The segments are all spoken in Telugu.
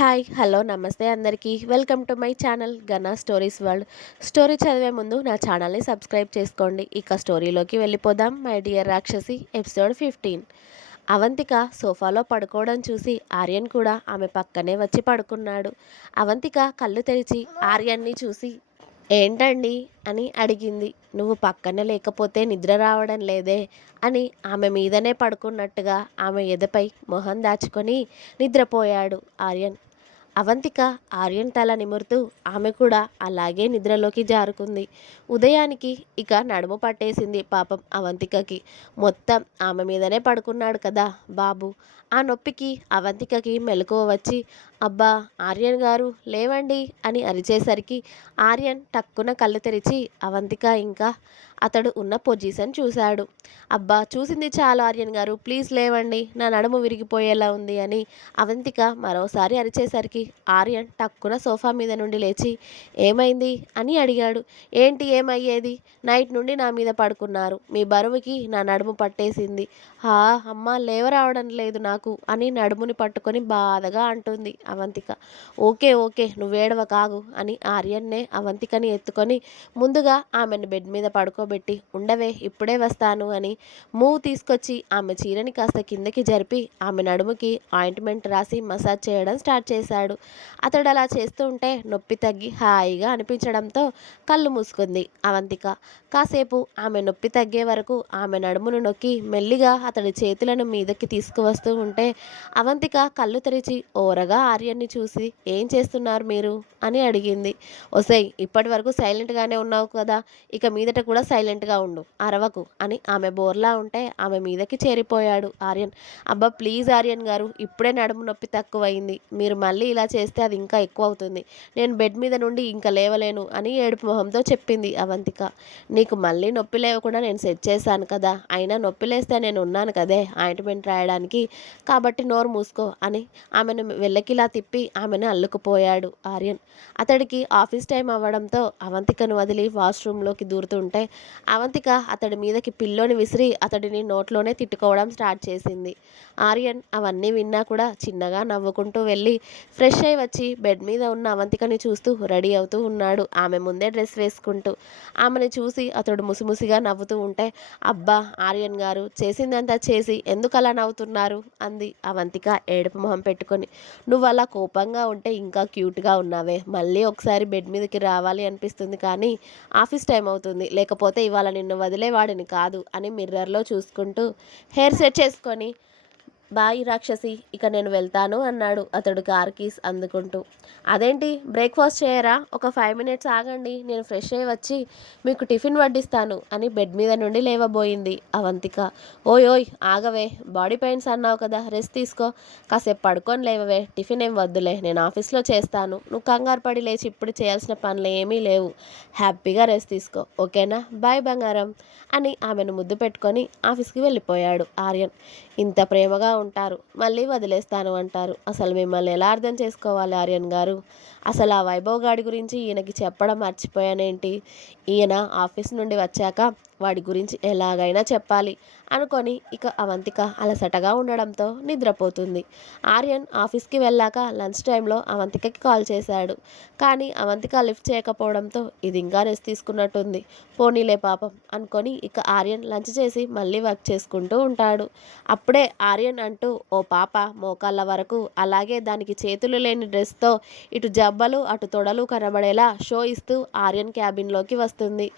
హాయ్ హలో నమస్తే అందరికీ welcome to my channel Gana stories world. Story చదివే ముందు నా ఛానల్ని సబ్స్క్రైబ్ చేసుకోండి. ఇక స్టోరీలోకి వెళ్ళిపోదాం. మై డియర్ రాక్షసి ఎపిసోడ్ 15. అవంతిక సోఫాలో పడుకోవడం చూసి ఆర్యన్ కూడా ఆమె పక్కనే వచ్చి పడుకున్నాడు. అవంతిక కళ్ళు తెరిచి ఆర్యన్ని చూసి ఏంటండి అని అడిగింది. నువ్వు పక్కన లేకపోతే నిద్ర రావడం లేదే అని ఆమె మీదనే పడుకున్నట్టుగా ఆమె ఎదపై మొహం దాచుకొని నిద్రపోయాడు ఆర్యన్. అవంతిక ఆర్యన్ తల నిమురుతూ ఆమె కూడా అలాగే నిద్రలోకి జారుకుంది. ఉదయానికి ఇక నడుము పట్టేసింది పాపం అవంతికకి. మొత్తం ఆమె మీదనే పడుకున్నాడు కదా బాబు. ఆ నొప్పికి అవంతికకి మెలకువ వచ్చి అబ్బా ఆర్యన్ గారు లేవండి అని అరిచేసరికి ఆర్యన్ టక్కున కళ్ళు తెరిచి అవంతిక ఇంకా అతడు ఉన్న పొజిషన్ చూశాడు. అబ్బా చూసింది చాలు ఆర్యన్ గారు, ప్లీజ్ లేవండి, నా నడుము విరిగిపోయేలా ఉంది అని అవంతిక మరోసారి అరిచేసరికి ఆర్యన్ టక్కున సోఫా మీద నుండి లేచి ఏమైంది అని అడిగాడు. ఏంటి ఏమయ్యేది, నైట్ నుండి నా మీద పడుకున్నారు, మీ బరువుకి నా నడుము పట్టేసింది. హా అమ్మ లేవరావడం లేదు నాకు అని నడుముని పట్టుకొని బాధగా అంటుంది అవంతిక. ఓకే ఓకే నువ్వేడవ కాగు అని ఆర్యన్నే అవంతికని ఎత్తుకొని ముందుగా ఆమెను బెడ్ మీద పడుకోబెట్టి ఉండవే ఇప్పుడే వస్తాను అని మూవ్ తీసుకొచ్చి ఆమె చీరని కాస్త కిందకి జరిపి ఆమె నడుముకి ఆయింట్మెంట్ రాసి మసాజ్ చేయడం స్టార్ట్ చేశాడు. అతడు అలా చేస్తూ ఉంటే నొప్పి తగ్గి హాయిగా అనిపించడంతో కళ్ళు మూసుకుంది అవంతిక. కాసేపు ఆమె నొప్పి తగ్గే వరకు ఆమె నడుమును నొక్కి మెల్లిగా అతడి చేతులను మీదకి తీసుకువస్తూ ఉంటే అవంతిక కళ్ళు తెరిచి ఓరగా ఆర్యన్ని చూసి ఏం చేస్తున్నారు మీరు అని అడిగింది. ఒసై ఇప్పటి వరకు సైలెంట్గానే ఉన్నావు కదా, ఇక మీదట కూడా సైలెంట్గా ఉండు, అరవకు అని ఆమె బోర్లా ఉంటే ఆమె మీదకి చేరిపోయాడు ఆర్యన్. అబ్బా ప్లీజ్ ఆర్యన్ గారు, ఇప్పుడే నడుము నొప్పి తక్కువైంది, మీరు మళ్ళీ ఇలా చేస్తే అది ఇంకా ఎక్కువ అవుతుంది, నేను బెడ్ మీద నుండి ఇంకా లేవలేను అని ఏడుపు మొహంతో చెప్పింది అవంతిక. నీకు మళ్ళీ నొప్పి లేవకుండా నేను సెట్ చేశాను కదా, అయినా నొప్పి లేస్తే నేను ఉన్నాను కదే ఆయింట్మెంట్ రాయడానికి, కాబట్టి నోరు మూసుకో అని ఆమెను వెళ్ళకిలా తిప్పి ఆమెను అల్లుకుపోయాడు ఆర్యన్. అతడికి ఆఫీస్ టైం అవ్వడంతో అవంతికను వదిలి వాష్రూమ్లోకి దూరుతుంటే అవంతిక అతడి మీదకి పిల్లోని విసిరి అతడిని నోట్లోనే తిట్టుకోవడం స్టార్ట్ చేసింది. ఆర్యన్ అవన్నీ విన్నా కూడా చిన్నగా నవ్వుకుంటూ వెళ్ళి ఫ్రెష్ అయి వచ్చి బెడ్ మీద ఉన్న అవంతికని చూస్తూ రెడీ అవుతూ ఉన్నాడు ఆమె ముందే డ్రెస్ వేసుకుంటూ. ఆమెను చూసి అతడు ముసిముసిగా నవ్వుతూ ఉంటే అబ్బా ఆర్యన్ గారు చేసిందంతా చేసి ఎందుకు అలా నవ్వుతున్నారు అంది అవంతిక ఏడుపు మొహం పెట్టుకొని. నువ్వు అలా కోపంగా ఉంటే ఇంకా క్యూట్గా ఉన్నావే, మళ్ళీ ఒకసారి బెడ్ మీదకి రావాలి అనిపిస్తుంది కానీ ఆఫీస్ టైం అవుతుంది, లేకపోతే ఇవాళ నిన్ను వదిలేవాడిని కాదు అని మిర్రర్లో చూసుకుంటూ హెయిర్ సెట్ చేసుకొని బాయ్ రాక్షసి ఇక నేను వెళ్తాను అన్నాడు అతడు కార్ కీస్ అందుకుంటూ. అదేంటి బ్రేక్ఫాస్ట్ చేయరా, ఒక 5 మినిట్స్ ఆగండి, నేను ఫ్రెష్ అయ్యి వచ్చి మీకు టిఫిన్ వడ్డిస్తాను అని బెడ్ మీద నుండి లేవబోయింది అవంతిక. ఓయ్ ఓయ్ ఆగవే, బాడీ పెయిన్స్ అన్నావు కదా, రెస్ట్ తీసుకో, కాసేపు పడుకొని లేవవే, టిఫిన్ ఏం వద్దులే, నేను ఆఫీస్లో చేస్తాను, నువ్వు కంగారు పడి లేచి ఇప్పుడు చేయాల్సిన పనులు ఏమీ లేవు, హ్యాపీగా రెస్ట్ తీసుకో ఓకేనా, బాయ్ బంగారం అని ఆమెను ముద్దు పెట్టుకొని ఆఫీస్కి వెళ్ళిపోయాడు ఆర్యన్. ఇంత ప్రేమగా ఉంటారు, మళ్ళీ వదిలేస్తాను అంటారు, అసలు మిమ్మల్ని ఎలా అర్థం చేసుకోవాలి ఆర్యన్ గారు, అసలు ఆ వైభవ్ గాడి గురించి ఈయనకి చెప్పడం మర్చిపోయానేంటి, ఈయన ఆఫీస్ నుండి వచ్చాక వాడి గురించి ఎలాగైనా చెప్పాలి అనుకొని ఇక అవంతిక అలసటగా ఉండడంతో నిద్రపోతుంది. ఆర్యన్ ఆఫీస్కి వెళ్ళాక లంచ్ టైంలో అవంతికకి కాల్ చేశాడు కానీ అవంతిక లిఫ్ట్ చేయకపోవడంతో ఇది ఇంకా రెస్ట్ తీసుకున్నట్టుంది, పోనీలే పాపం అనుకొని ఇక ఆర్యన్ లంచ్ చేసి మళ్ళీ వర్క్ చేసుకుంటూ ఉంటాడు. అప్పుడే ఆర్యన్ అంటూ ఓ పాప మోకాళ్ళ వరకు అలాగే దానికి చేతులు లేని డ్రెస్తో ఇటు జబ్బలు అటు తొడలు కనబడేలా షో ఇస్తూ ఆర్యన్ క్యాబిన్లోకి వస్తుంది.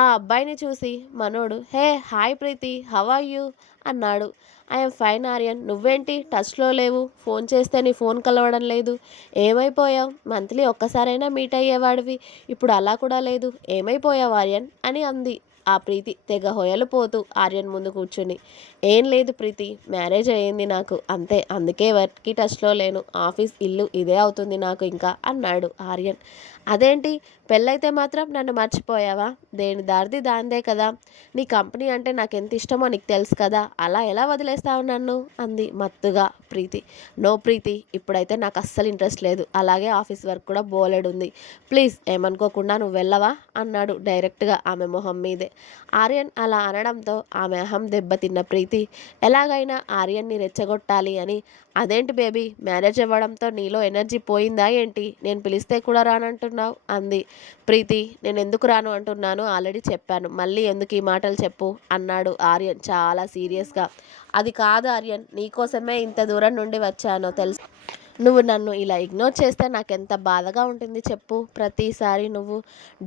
ఆ అబ్బాయిని చూసి మనోడు hey hi Preethi how are you అన్నాడు. ఐఎమ్ ఫైన్ ఆర్యన్, నువ్వేంటి టచ్లో లేవు, ఫోన్ చేస్తే నీ ఫోన్ కలవడం లేదు, ఏమైపోయావు, మంత్లీ ఒక్కసారైనా మీట్ అయ్యేవాడివి, ఇప్పుడు అలా కూడా లేదు, ఏమైపోయావు ఆర్యన్ అని అంది ఆ ప్రీతి తెగ హొయలు పోతూ ఆర్యన్ ముందు కూర్చుని. ఏం లేదు ప్రీతి, మ్యారేజ్ అయ్యింది నాకు అంతే, అందుకే వర్క్కి టచ్లో లేను, ఆఫీస్ ఇల్లు ఇదే అవుతుంది నాకు ఇంకా అన్నాడు ఆర్యన్. అదేంటి పెళ్ళైతే మాత్రం నన్ను మర్చిపోయావా, దేని దారిది దాందే కదా, నీ కంపెనీ అంటే నాకు ఎంత ఇష్టమో నీకు తెలుసు కదా, అలా ఎలా వదిలేస్తావు నన్ను అంది మత్తుగా ప్రీతి. నో ప్రీతి, ఇప్పుడైతే నాకు అస్సలు ఇంట్రెస్ట్ లేదు, అలాగే ఆఫీస్ వర్క్ కూడా బోలెడు ఉంది, ప్లీజ్ ఏమనుకోకుండా నువ్వు వెళ్ళవా అన్నాడు డైరెక్ట్గా ఆమె మొహం మీదే. ఆర్యన్ అలా అనడంతో ఆమె అహం దెబ్బతిన్న ప్రీతి ఎలాగైనా ఆర్యన్ని రెచ్చగొట్టాలి అని, అదేంటి బేబీ, మ్యారేజ్ అవ్వడంతో నీలో ఎనర్జీ పోయిందా ఏంటి, నేను పిలిస్తే కూడా రానంటున్నావు అంది. ప్రీతి, నేను ఎందుకు రాను అంటున్నాను ఆల్రెడీ చెప్పాను, మళ్ళీ ఎందుకు ఈ మాటలు చెప్పు అన్నాడు ఆర్యన్ చాలా సీరియస్గా. అది కాదు ఆర్యన్, నీకోసమే ఇంత దూరం నుండి వచ్చానో తెలుసు. నువ్వు నన్ను ఇలా ఇగ్నోర్ చేస్తే నాకెంత బాధగా ఉంటుంది చెప్పు. ప్రతిసారి నువ్వు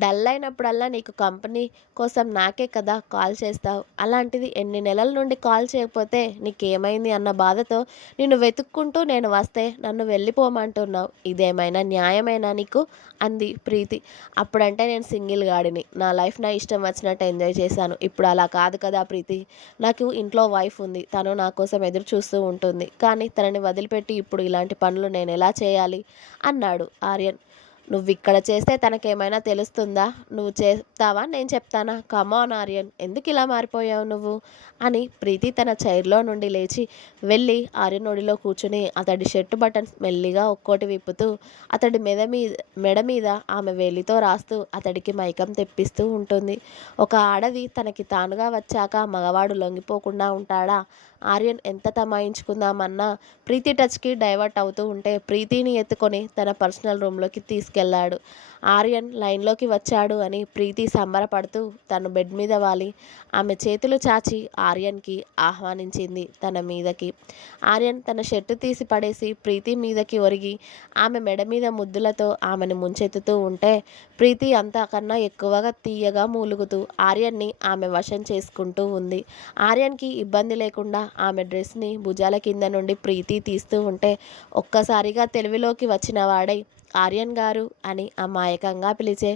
డల్ అయినప్పుడల్లా నీకు కంపెనీ కోసం నాకే కదా కాల్ చేస్తావు. అలాంటిది ఎన్ని నెలల నుండి కాల్ చేయకపోతే నీకేమైంది అన్న బాధతో నిన్ను వెతుక్కుంటూ నేను వస్తే నన్ను వెళ్ళిపోమంటున్నావు. ఇదేమైనా న్యాయమేనా నీకు అంది ప్రీతి. అప్పుడంటే నేను సింగిల్ గాడిని, నా లైఫ్ నా ఇష్టం వచ్చినట్టు ఎంజాయ్ చేశాను. ఇప్పుడు అలా కాదు కదా ప్రీతి, నాకు ఇంట్లో వైఫ్ ఉంది, తను నా కోసం ఎదురు చూస్తూ ఉంటుంది. కానీ తనని వదిలిపెట్టి ఇప్పుడు ఇలాంటి పనులు నేను ఎలా చేయాలి అన్నాడు ఆర్యన్. నువ్విక్కడ చేస్తే తనకేమైనా తెలుస్తుందా? నువ్వు చెప్తావా నేను చెప్తానా? కమాన్ ఆర్యన్, ఎందుకు ఇలా మారిపోయావు నువ్వు అని ప్రీతి తన చైర్లో నుండి లేచి వెళ్ళి ఆర్యన్ ఒడిలో కూర్చుని అతడి షర్టు బటన్స్ మెల్లిగా ఒక్కోటి విప్పుతూ అతడి మెడ మీద ఆమె వేలితో రాస్తూ అతడికి మైకం తెప్పిస్తూ ఉంటుంది. ఒక ఆడది తనకి తానుగా వచ్చాక మగవాడు లొంగిపోకుండా ఉంటాడా? ఆర్యన్ ఎంత తమాయించుకుందామన్నా ప్రీతి టచ్కి డైవర్ట్ అవుతూ ఉంటే ప్రీతిని ఎత్తుకొని తన పర్సనల్ రూమ్లోకి తీసుకెళ్లాడు. ఆర్యన్ లైన్లోకి వచ్చాడు అని ప్రీతి సంబరపడుతూ తను బెడ్ మీద వాలి ఆమె చేతులు చాచి ఆర్యన్కి ఆహ్వానించింది తన మీదకి. ఆర్యన్ తన షర్టు తీసి పడేసి ప్రీతి మీదకి ఒరిగి ఆమె మెడ మీద ముద్దులతో ఆమెను ముంచెత్తుతూ ఉంటే ప్రీతి అంతకన్నా ఎక్కువగా తీయగా మూలుగుతూ ఆర్యన్ని ఆమె వశం చేసుకుంటూ ఉంది. ఆర్యన్కి ఇబ్బంది లేకుండా ఆమె డ్రెస్ని భుజాల కింద నుండి ప్రీతి తీస్తూ ఉంటే ఒక్కసారిగా తెలివిలోకి వచ్చిన వాడై ఆర్యన్ గారు అని అమాయకంగా పిలిచే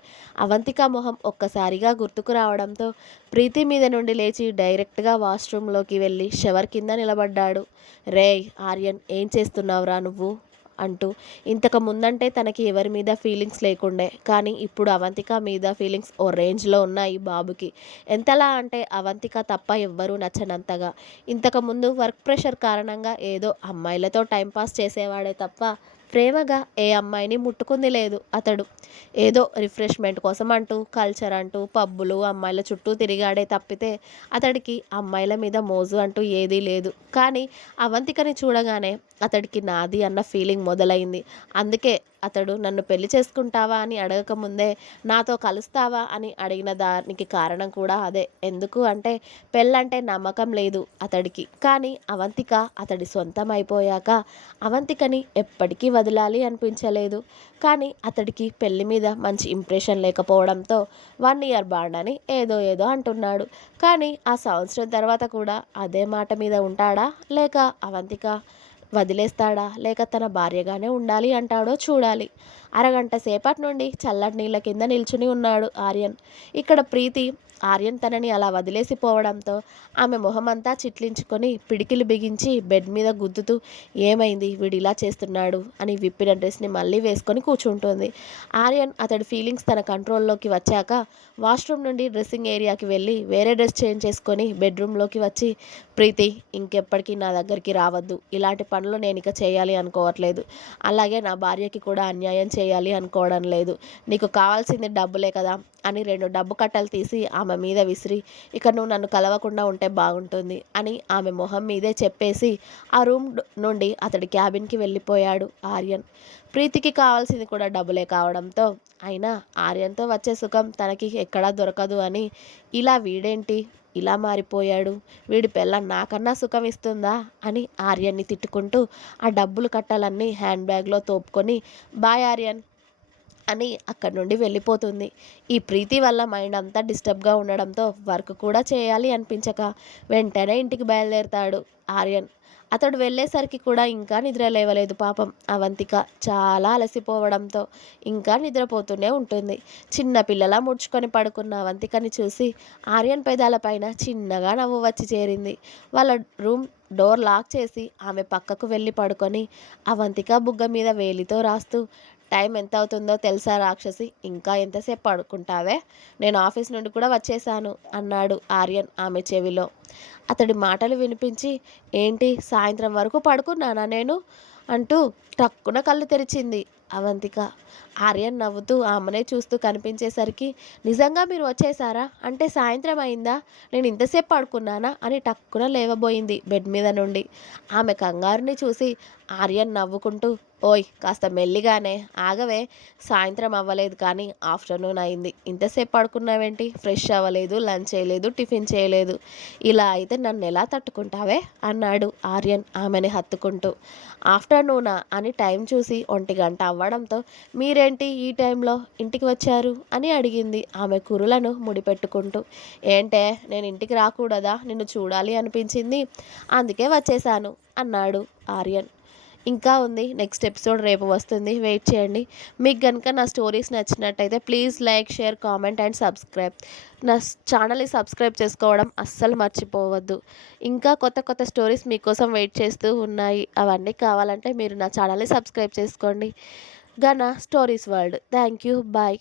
అవంతిక మొహం ఒక్కసారిగా గుర్తుకు రావడంతో ప్రీతి మీద నుండి లేచి డైరెక్ట్గా వాష్రూమ్లోకి వెళ్ళి షవర్ కింద నిలబడ్డాడు. రేయ్ ఆర్యన్, ఏం చేస్తున్నావురా నువ్వు అంటూ. ఇంతకు ముందంటే తనకి ఎవరి మీద ఫీలింగ్స్ లేకుండే, కానీ ఇప్పుడు అవంతిక మీద ఫీలింగ్స్ ఓ రేంజ్లో ఉన్నాయి బాబుకి. ఎంతలా అంటే అవంతిక తప్ప ఎవ్వరూ నచ్చనంతగా. ఇంతకుముందు వర్క్ ప్రెషర్ కారణంగా ఏదో అమ్మాయిలతో టైంపాస్ చేసేవాడే తప్ప ప్రేమగా ఏ అమ్మాయిని ముట్టుకుంది లేదు అతడు. ఏదో రిఫ్రెష్మెంట్ కోసం అంటూ కల్చర్ అంటూ పబ్బులు అమ్మాయిల చుట్టూ తిరిగాడే తప్పితే అతడికి అమ్మాయిల మీద మోజు అంటూ ఏదీ లేదు. కానీ అవంతికని చూడగానే అతడికి నాది అన్న ఫీలింగ్ మొదలైంది. అందుకే అతడు నన్ను పెళ్లి చేసుకుంటావా అని అడగకముందే నాతో కలుస్తావా అని అడిగిన దానికి కారణం కూడా అదే. ఎందుకు అంటే పెళ్ళంటే నమ్మకం లేదు అతడికి. కానీ అవంతిక అతడి సొంతం అయిపోయాక అవంతికని ఎప్పటికీ వదలాలి అనిపించలేదు. కానీ అతడికి పెళ్లి మీద మంచి ఇంప్రెషన్ లేకపోవడంతో 1 ఇయర్ బాండ్ అని ఏదో ఏదో అంటున్నాడు. కానీ ఆ సంవత్సరం తర్వాత కూడా అదే మాట మీద ఉంటాడా, లేక అవంతిక వదిలేస్తాడా, లేక తన భార్యగానే ఉండాలి అంటాడో చూడాలి. అరగంట సేపటి నుండి చల్లటి నీళ్ళ కింద నిల్చుని ఉన్నాడు ఆర్యన్. ఇక్కడ ప్రీతి ఆర్యన్ తనని అలా వదిలేసిపోవడంతో ఆమె మొహమంతా చిట్లించుకొని పిడికిలు బిగించి బెడ్ మీద గుద్దుతూ ఏమైంది వీడు ఇలా చేస్తున్నాడు అని విప్పిన డ్రెస్ని మళ్ళీ వేసుకొని కూర్చుంటుంది. ఆర్యన్ అతడి ఫీలింగ్స్ తన కంట్రోల్లోకి వచ్చాక వాష్రూమ్ నుండి డ్రెస్సింగ్ ఏరియాకి వెళ్ళి వేరే డ్రెస్ చేంజ్ చేసుకొని బెడ్రూమ్లోకి వచ్చి, ప్రీతి, ఇంకెప్పటికీ నా దగ్గరికి రావద్దు. ఇలాంటి పనులు నేను ఇక చేయాలి అనుకోవట్లేదు. అలాగే నా భార్యకి కూడా అన్యాయం చేయాలి అనుకోవడం లేదు. నీకు కావాల్సింది డబ్బులే కదా అని 2 డబ్బు కట్టలు తీసి ఆమె మీద విసిరి, ఇక నువ్వు నన్ను కలవకుండా ఉంటే బాగుంటుంది అని ఆమె మొహం మీదే చెప్పేసి ఆ రూమ్ నుండి అతడి క్యాబిన్కి వెళ్ళిపోయాడు ఆర్యన్. ప్రీతికి కావాల్సింది కూడా డబ్బులే కావడంతో అయినా ఆర్యన్తో వచ్చే సుఖం తనకి ఎక్కడా దొరకదు అని, ఇలా వీడేంటి ఇలా మారిపోయాడు, వీడి పెళ్ళం నాకన్నా సుఖం ఇస్తుందా అని ఆర్యన్ని తిట్టుకుంటూ ఆ డబ్బులు కట్టాలన్నీ హ్యాండ్ బ్యాగ్లో తోపుకొని బాయ్ ఆర్యన్ అని అక్కడి నుండి వెళ్ళిపోతుంది. ఈ ప్రీతి వల్ల మైండ్ అంతా డిస్టర్బ్గా ఉండడంతో వర్క్ కూడా చేయాలి అనిపించక వెంటనే ఇంటికి బయలుదేరతాడు ఆర్యన్. అతడు వెళ్ళేసరికి కూడా ఇంకా నిద్ర లేవలేదు పాపం అవంతిక. చాలా అలసిపోవడంతో ఇంకా నిద్రపోతూనే ఉంటుంది. చిన్న పిల్లలా ముడుచుకొని పడుకున్న అవంతికని చూసి ఆర్యన్ పెదాలపైన చిన్నగా నవ్వు వచ్చి చేరింది. వాళ్ళ రూమ్ డోర్ లాక్ చేసి ఆమె పక్కకు వెళ్ళి పడుకొని అవంతిక బుగ్గ మీద వేలితో రాస్తూ, టైం ఎంత అవుతుందో తెలుసా రాక్షసి, ఇంకా ఎంతసేపు పడుకుంటావే, నేను ఆఫీస్ నుండి కూడా వచ్చేసాను అన్నాడు ఆర్యన్ ఆమె చెవిలో. అతడి మాటలు వినిపించి, ఏంటి సాయంత్రం వరకు పడుకున్నానా నేను అంటూ టక్కున కళ్ళు తెరిచింది. అవంతిక. ఆర్యన్ నవ్వుతూ ఆమెనే చూస్తూ కనిపించేసరికి, నిజంగా మీరు వచ్చేసారా? అంటే సాయంత్రం అయిందా? నేను ఇంతసేపు పడుకున్నానా? అని టక్కున లేవబోయింది బెడ్ మీద నుండి. ఆమె కంగారుని చూసి ఆర్యన్ నవ్వుకుంటూ, ఓయ్ కాస్త మెల్లిగానే ఆగవే, సాయంత్రం అవ్వలేదు కానీ ఆఫ్టర్నూన్ అయింది. ఇంతసేపు పడుకున్నావేంటి? ఫ్రెష్ అవ్వలేదు, లంచ్ చేయలేదు, టిఫిన్ చేయలేదు. ఇలా అయితే నన్ను ఎలా తట్టుకుంటావే అన్నాడు ఆర్యన్ ఆమెని హత్తుకుంటూ. ఆఫ్టర్నూనా అని టైం చూసి 1 గంట అవ్వడంతో, మీరేంటి ఈ టైంలో ఇంటికి వచ్చారు అని అడిగింది ఆమె కురులను ముడిపెట్టుకుంటూ. ఏంటే, నేను ఇంటికి రాకూడదా? నిన్ను చూడాలి అనిపించింది, అందుకే వచ్చేసాను అన్నాడు ఆర్యన్. ఇంకా ఉంది, నెక్స్ట్ ఎపిసోడ్ రేపు వస్తుంది, వెయిట్ చేయండి. మీకు కనుక నా స్టోరీస్ నచ్చినట్టయితే please like, share, comment and subscribe. నా ఛానల్ని సబ్స్క్రైబ్ చేసుకోవడం అస్సలు మర్చిపోవద్దు. ఇంకా కొత్త కొత్త స్టోరీస్ మీకోసం వెయిట్ చేస్తూ ఉన్నాయి. అవన్నీ కావాలంటే మీరు నా ఛానల్ని సబ్స్క్రైబ్ చేసుకోండి. Gana stories world. Thank you. Bye.